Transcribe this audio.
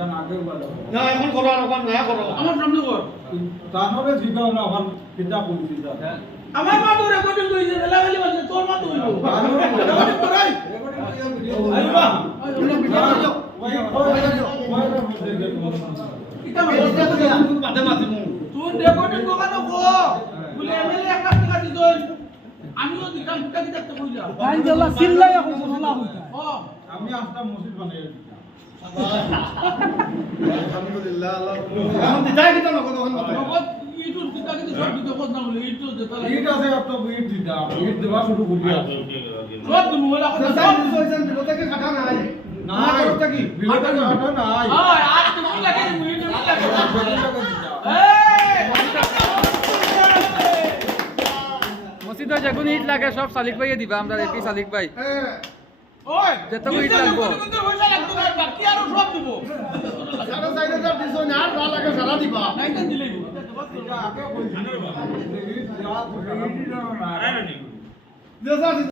গান আগে বলো না এখন করো আর ওখান না করো আমার সামনে কর তাহলে জিগাও না ওখান কিতাব বলছি আমার মা তো রেকর্ডিং কইছে বেলাবেলি বলছে তোর মা তো হইলো রেকর্ডিং করাই আইবা এটা মাঝে মাঝে তুই রেকর্ডিং কোকানো কো বলে এমএলএ 1 লাখ টাকা দিছই আমিও দিতাম টাকা দিতে কইলা আইনজাল্লাহ চিল্লাই এখন বলা হইতা ও আমি আসলাম মসজিদ বানিয়ে আলহামদুলিল্লাহ আল্লাহ এখন দিতাই দিতাম না কোন কথা নগদ ইউটিউব দিতা কিন্তু সব দিতে কত না বলে ইউটিউব দিতা ইট আছে তো ইট দিতা ইট দেওয়া শুরু করি সব তুমি ওলা কথা সাইড সব দিছছেন বিরতে কি কাটা নাই না করতে কি বিলটা হাঁটা নাই আজ তুমি লাগে ইউটিউব লাগে মসজিদে যখন ইট লাগে সব সালিক ভাইয়ে দিবা আমরা এপি সালিক ভাই ওই যেতে ইট লাগবো কিন্তু পয়সা লাগতো না বাকি আরো সব দিব সারা সাইডে যা দিছো না আর ভালো লাগে সারা দিবা নাইটা দিলেই আগে কইছি ইট দেওয়া ইট না দেসা